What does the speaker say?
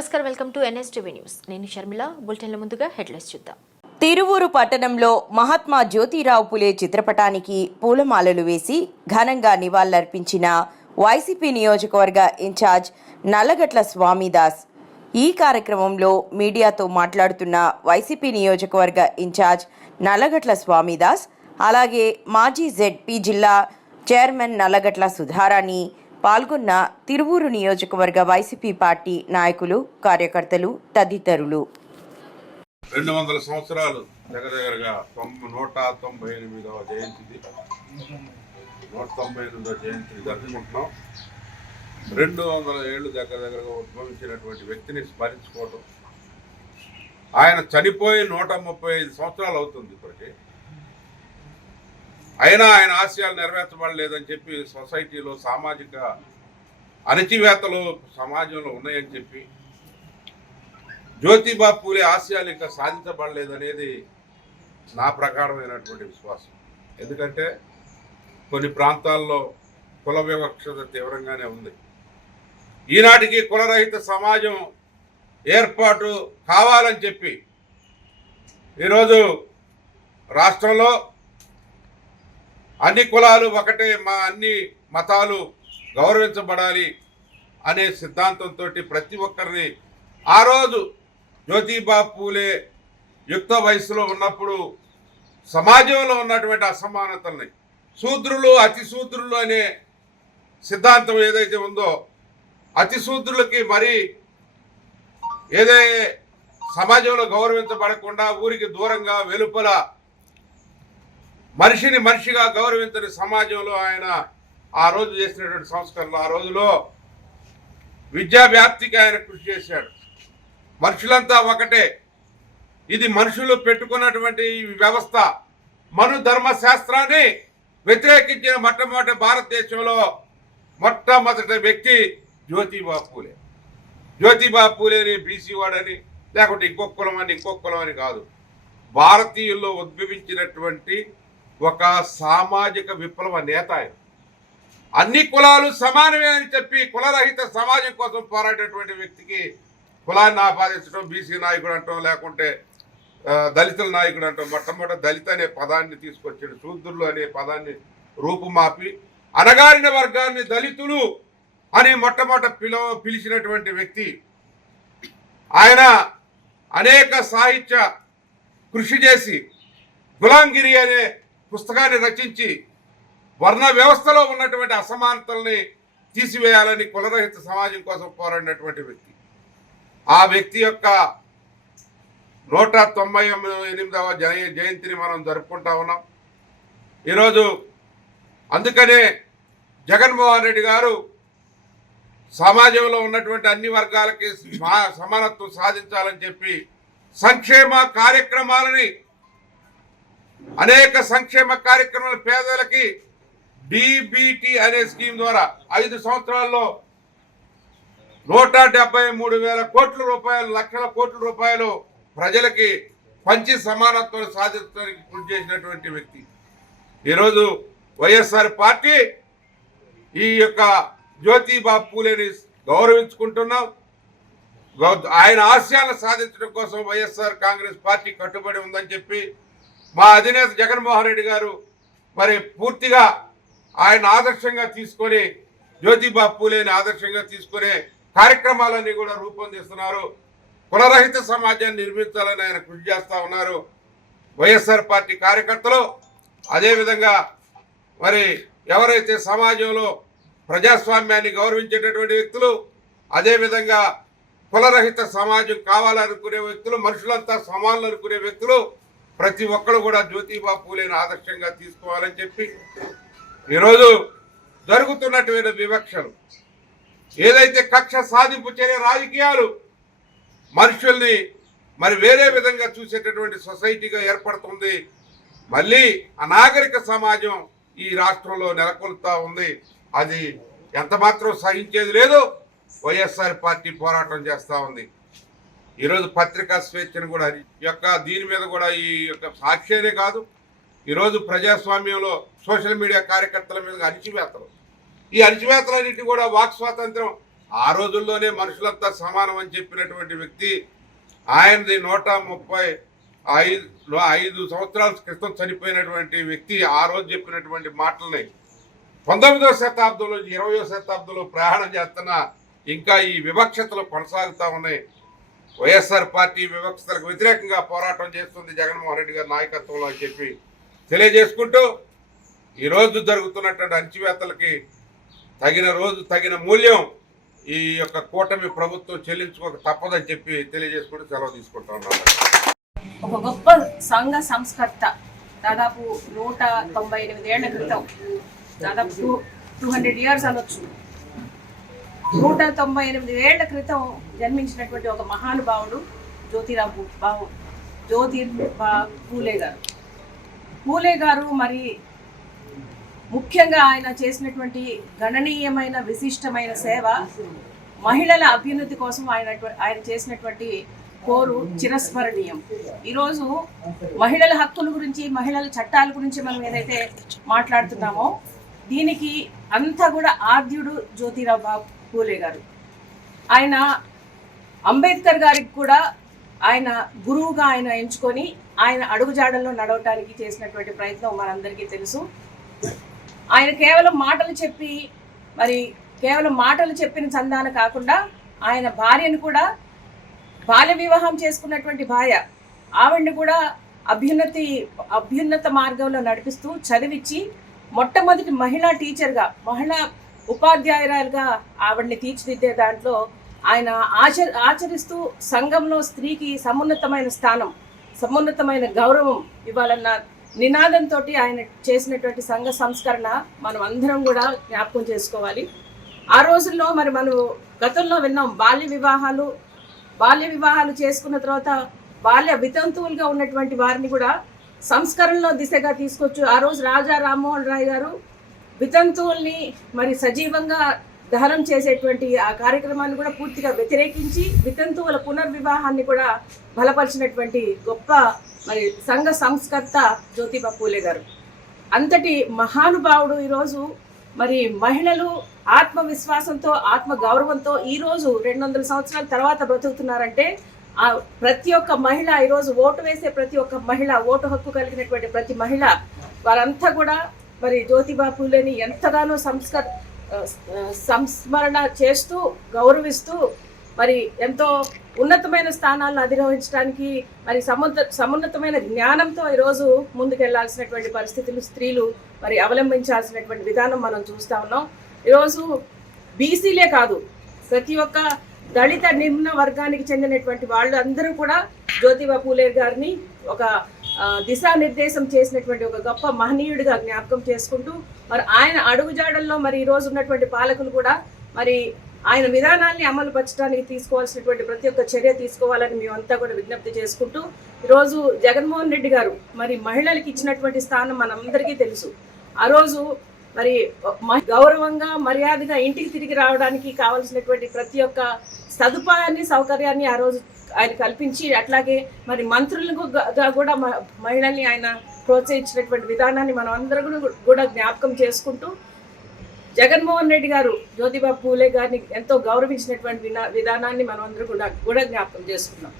నమస్కారం welcome to NSTV news. నేను షర్మిల. బులెటిన్ల ముందుగా హెడ్లైన్స్ చూద్దాం. తిరువూరు పట్టణంలో మహాత్మా జ్యోతిరావు పులే చిత్రపటానికి పూలమాలలు వేసి ఘనంగా నివాళులర్పించిన వైసీపీ నియోజకవర్గ ఇన్ఛార్జ్ నల్లగట్ల స్వామిదాస్. ఈ కార్యక్రమంలో మీడియాతో మాట్లాడుతున్న వైసీపీ నియోజకవర్గ ఇన్ఛార్జ్ నల్లగట్ల స్వామిదాస్ అలాగే మాజీ జెడ్పీ జిల్లా చైర్మన్ నల్లగట్ల సుధారాణి పాల్గొన్న తిరువూరు నియోజకవర్గ వైసీపీ పార్టీ నాయకులు కార్యకర్తలు తదితరులు. రెండు వందల సంవత్సరాలు దగ్గర దగ్గరగా తొంభై నూట తొంభై ఎనిమిదవ జయంతిది. నూట తొంభై ఎనిమిదవ జయంతిని జరుపుకుంటున్నాం. రెండు వందల ఏళ్ళు దగ్గర దగ్గరగా ఉద్భవించినటువంటి వ్యక్తిని స్మరించుకోవటం. ఆయన చనిపోయి నూట ముప్పై ఐదు సంవత్సరాలు అవుతుంది ఇప్పటికీ. అయినా ఆయన ఆశయాలు నెరవేర్చబడలేదని చెప్పి సొసైటీలో సామాజిక అణచివేతలు సమాజంలో ఉన్నాయని చెప్పి జ్యోతిబా పూలే ఆశయాలు ఇంకా సాధించబడలేదనేది నా ప్రకారమైనటువంటి విశ్వాసం. ఎందుకంటే కొన్ని ప్రాంతాల్లో కుల వివక్షత తీవ్రంగానే ఉంది. ఈనాటికి కులరహిత సమాజం ఏర్పాటు కావాలని చెప్పి ఈరోజు రాష్ట్రంలో అన్ని కులాలు ఒకటే మా అన్ని మతాలు గౌరవించబడాలి అనే సిద్ధాంతంతో ప్రతి ఒక్కరిని ఆ రోజు జ్యోతిబా పూలే యుక్త వయసులో ఉన్నప్పుడు సమాజంలో ఉన్నటువంటి అసమానతల్ని శూద్రులు అతిశూద్రులు అనే సిద్ధాంతం ఏదైతే ఉందో అతిశూద్రులకి మరి ఏదే సమాజంలో గౌరవించబడకుండా ఊరికి దూరంగా వెలుపల మనిషిని మనిషిగా గౌరవించని సమాజంలో ఆయన ఆ రోజు చేసినటువంటి సంస్కరణలు ఆ రోజులో విద్యా వ్యాప్తికి ఆయన కృషి చేశాడు. మనుషులంతా ఒకటే. ఇది మనుషులు పెట్టుకున్నటువంటి ఈ వ్యవస్థ. మను ధర్మశాస్త్రాన్ని వ్యతిరేకించిన మొట్టమొదటి భారతదేశంలో మొట్టమొదటి వ్యక్తి జ్యోతిబా పూలే. జ్యోతిబా పూలేని బీసీ వాడని లేకుంటే ఇంకొక కులం అని ఇంకొక కులం అని కాదు. భారతీయుల్లో ఉద్భవించినటువంటి ఒక సామాజిక విప్లవ నేత ఆయన. అన్ని కులాలు సమానమే అని చెప్పి కులరహిత సమాజం కోసం పోరాడేటువంటి వ్యక్తికి కులాన్ని ఆపాదించడం బీసీ నాయకుడు అంటాం లేకుంటే దళితుల నాయకుడు అంటాం మొట్టమొదటి దళిత అనే పదాన్ని తీసుకొచ్చాడు. శూద్రులు అనే పదాన్ని రూపుమాపి అనగారిన వర్గాన్ని దళితులు అని మొట్టమొదట పిలవ పిలిచినటువంటి వ్యక్తి ఆయన అనేక సాహిత్య కృషి చేసి గులాంగిరి అనే పుస్తకాన్ని రచించి వర్ణ వ్యవస్థలో ఉన్నటువంటి అసమానతల్ని తీసివేయాలని కులరహిత సమాజం కోసం పోరాడినటువంటి వ్యక్తి. ఆ వ్యక్తి యొక్క నూట తొంభై ఎనిమిదవ జయ జయంతిని మనం జరుపుకుంటా ఉన్నాం. ఈరోజు అందుకనే జగన్మోహన్ రెడ్డి గారు సమాజంలో ఉన్నటువంటి అన్ని వర్గాలకి సమానత్వం సాధించాలని చెప్పి సంక్షేమ కార్యక్రమాలని అనేక సంక్షేమ కార్యక్రమాలు పేదలకి డిబిటి అనే స్కీమ్ ద్వారా ఐదు సంవత్సరాల్లో నూట డెబ్బై మూడు వేల కోట్ల రూపాయలు లక్షల కోట్ల రూపాయలు ప్రజలకి పంచి సమానత్వం సాధించడానికి కృషి చేసినటువంటి వ్యక్తి. ఈరోజు వైఎస్ఆర్ పార్టీ ఈ యొక్క జ్యోతిబా పూలేని గౌరవించుకుంటున్నాం. గౌ- ఆయన ఆశయాలను సాధించడం కోసం వైఎస్ఆర్ కాంగ్రెస్ పార్టీ కట్టుబడి ఉందని చెప్పి మా అధినేత జగన్మోహన్ రెడ్డి గారు మరి పూర్తిగా ఆయన ఆదర్శంగా తీసుకొని జ్యోతిబా పూలేని ఆదర్శంగా తీసుకునే కార్యక్రమాలన్నీ కూడా రూపొందిస్తున్నారు. కులరహిత సమాజాన్ని నిర్మించాలని ఆయన కృషి చేస్తూ ఉన్నారు. వైఎస్ఆర్ పార్టీ కార్యకర్తలు. అదేవిధంగా మరి ఎవరైతే సమాజంలో ప్రజాస్వామ్యాన్ని గౌరవించేటటువంటి వ్యక్తులు అదేవిధంగా కులరహిత సమాజం కావాలనుకునే వ్యక్తులు మనుషులంతా సమానులు అనుకునే వ్యక్తులు ప్రతి ఒక్కరు కూడా జ్యోతిబా పూలేని ఆదర్శంగా తీసుకోవాలని చెప్పి ఈరోజు జరుగుతున్నటువంటి వివక్షలు. ఏదైతే కక్ష సాధింపు చర్య రాజకీయాలు మనుషుల్ని మరి వేరే విధంగా చూసేటటువంటి సొసైటీగా ఏర్పడుతుంది. మళ్ళీ అనాగరిక సమాజం ఈ రాష్ట్రంలో నెలకొల్తా ఉంది. అది ఎంత మాత్రం సహించేది లేదు. వైఎస్ఆర్ పార్టీ పోరాటం చేస్తూ ఉంది. ఈరోజు పత్రికా స్వేచ్ఛను కూడా యొక్క దీని మీద కూడా ఈ యొక్క సాక్ష్యనే కాదు ఈరోజు ప్రజాస్వామ్యంలో సోషల్ మీడియా కార్యకర్తల మీద అణిచివేతలు. ఈ అణిచివేతలన్నింటి కూడా వాక్ స్వాతంత్రం ఆ రోజుల్లోనే మనుషులంతా సమానం అని చెప్పినటువంటి వ్యక్తి ఆయనది నూట ముప్పై ఐదు ఐదు సంవత్సరాల క్రితం చనిపోయినటువంటి వ్యక్తి ఆ రోజు చెప్పినటువంటి మాటల్ని పంతొమ్మిదవ శతాబ్దంలో ఇరవయో శతాబ్దంలో ప్రయాణం చేస్తున్న ఇంకా ఈ వివక్షతలు కొనసాగుతా ఉన్నాయి. వైఎస్ఆర్ పార్టీ వివక్షతలకు వ్యతిరేకంగా పోరాటం చేస్తుంది జగన్మోహన్ రెడ్డి గారి నాయకత్వంలో అని చెప్పి తెలియజేసుకుంటూ ఈరోజు జరుగుతున్నటువంటి అణచివేతలకి తగిన రోజు తగిన మూల్యం ఈ యొక్క కూటమి ప్రభుత్వం చెల్లించుకోక తప్పదని చెప్పి తెలియజేసుకుంటూ సెలవు తీసుకుంటా ఉన్నాను. ఒక గొప్ప సంఘ సంస్కర్త దాదాపు నూట తొంభై ఎనిమిది ఏళ్ళ క్రితం దాదాపు టూ టూ హండ్రెడ్ ఇయర్స్ అనొచ్చు. నూట తొంభై ఎనిమిది ఏళ్ళ క్రితం జన్మించినటువంటి ఒక మహానుభావుడు జ్యోతిరావు బాబు బావు జ్యోతి బా- పూలే గారు. పూలే గారు మరి ముఖ్యంగా ఆయన చేసినటువంటి గణనీయమైన విశిష్టమైన సేవ మహిళల అభ్యున్నతి కోసం ఆయన ఆయన చేసినటువంటి కోరు చిరస్మరణీయం. ఈరోజు మహిళల హక్కుల గురించి మహిళల చట్టాల గురించి మనం ఏదైతే మాట్లాడుతున్నామో దీనికి అంతా కూడా ఆద్యుడు జ్యోతిరావు బాబు. పూలే గారు. ఆయన అంబేద్కర్ గారికి కూడా ఆయన గురువుగా ఆయన ఎంచుకొని ఆయన అడుగుజాడల్లో నడవటానికి చేసినటువంటి ప్రయత్నం మనందరికీ తెలుసు. ఆయన కేవలం మాటలు చెప్పి మరి కేవలం మాటలు చెప్పిన చందాన కాకుండా ఆయన భార్యను కూడా బాల్య వివాహం చేసుకున్నటువంటి భార్య ఆవిడ్ని కూడా అభ్యున్నతి అభ్యున్నత మార్గంలో నడిపిస్తూ చదివించి మొట్టమొదటి మహిళా టీచర్గా మహిళా ఉపాధ్యాయురాలుగా ఆవిడ్ని తీర్చిదిద్దే దాంట్లో ఆయన ఆచ ఆచరిస్తూ సంఘంలో స్త్రీకి సమున్నతమైన స్థానం సమున్నతమైన గౌరవం ఇవ్వాలన్న నినాదంతో ఆయన చేసినటువంటి సంఘ సంస్కరణ మనం అందరం కూడా జ్ఞాపకం చేసుకోవాలి. ఆ రోజుల్లో మరి మనం గతంలో విన్నాం బాల్య వివాహాలు బాల్య వివాహాలు చేసుకున్న తర్వాత బాల్య వితంతువులుగా ఉన్నటువంటి వారిని కూడా సంస్కరణలో దిశగా తీసుకొచ్చు. ఆ రోజు రాజా రామ్మోహన్ రాయ్ గారు వితంతువుల్ని మరి సజీవంగా దహనం చేసేటువంటి ఆ కార్యక్రమాన్ని కూడా పూర్తిగా వ్యతిరేకించి వితంతువుల పునర్వివాహాన్ని కూడా బలపరిచినటువంటి గొప్ప మరి సంఘ సంస్కర్త జ్యోతిబా పూలే గారు. అంతటి మహానుభావుడు ఈరోజు మరి మహిళలు ఆత్మవిశ్వాసంతో ఆత్మ గౌరవంతో ఈరోజు రెండు వందల సంవత్సరాల తర్వాత బ్రతుకుతున్నారంటే ఆ ప్రతి ఒక్క మహిళ ఈరోజు ఓటు వేసే ప్రతి ఒక్క మహిళ ఓటు హక్కు కలిగినటువంటి ప్రతి మహిళ వారంతా కూడా మరి జ్యోతిబా పూలేని ఎంతగానో సంస్కర్ సంస్మరణ చేస్తూ గౌరవిస్తూ మరి ఎంతో ఉన్నతమైన స్థానాలను అధిరోహించడానికి మరి సముద్ర సమున్నతమైన జ్ఞానంతో ఈరోజు ముందుకెళ్ళాల్సినటువంటి పరిస్థితులు స్త్రీలు మరి అవలంబించాల్సినటువంటి విధానం మనం చూస్తా ఉన్నాం. ఈరోజు బీసీలే కాదు ప్రతి ఒక్క దళిత నిమ్న వర్గానికి చెందినటువంటి వాళ్ళు అందరూ కూడా జ్యోతిబా పూలే గారిని ఒక దిశానిర్దేశం చేసినటువంటి ఒక గొప్ప మహనీయుడిగా జ్ఞాపకం చేసుకుంటూ మరి ఆయన అడుగుజాడల్లో మరి ఈ రోజు ఉన్నటువంటి పాలకులు కూడా మరి ఆయన విధానాల్ని అమలు పరచడానికి తీసుకోవాల్సినటువంటి ప్రతి ఒక్క చర్య తీసుకోవాలని మేమంతా కూడా విజ్ఞప్తి చేసుకుంటూ ఈరోజు జగన్మోహన్ రెడ్డి గారు మరి మహిళలకు ఇచ్చినటువంటి స్థానం మనందరికీ తెలుసు. ఆ రోజు మరి మ- గౌరవంగా మర్యాదగా ఇంటికి తిరిగి రావడానికి కావాల్సినటువంటి ప్రతి ఒక్క సదుపాయాన్ని సౌకర్యాన్ని ఆ రోజు ఆయన కల్పించి అట్లాగే మరి మంత్రులకు కూడా మ- మహిళల్ని ఆయన ప్రోత్సహించినటువంటి విధానాన్ని మనం అందరం కూడా- కూడా జ్ఞాపకం చేసుకుంటూ జగన్మోహన్ రెడ్డి గారు జ్యోతిబా పూలే గారిని ఎంతో గౌరవించినటువంటి విధానాన్ని మనం అందరం కూడా కూడా జ్ఞాపకం చేసుకున్నాం.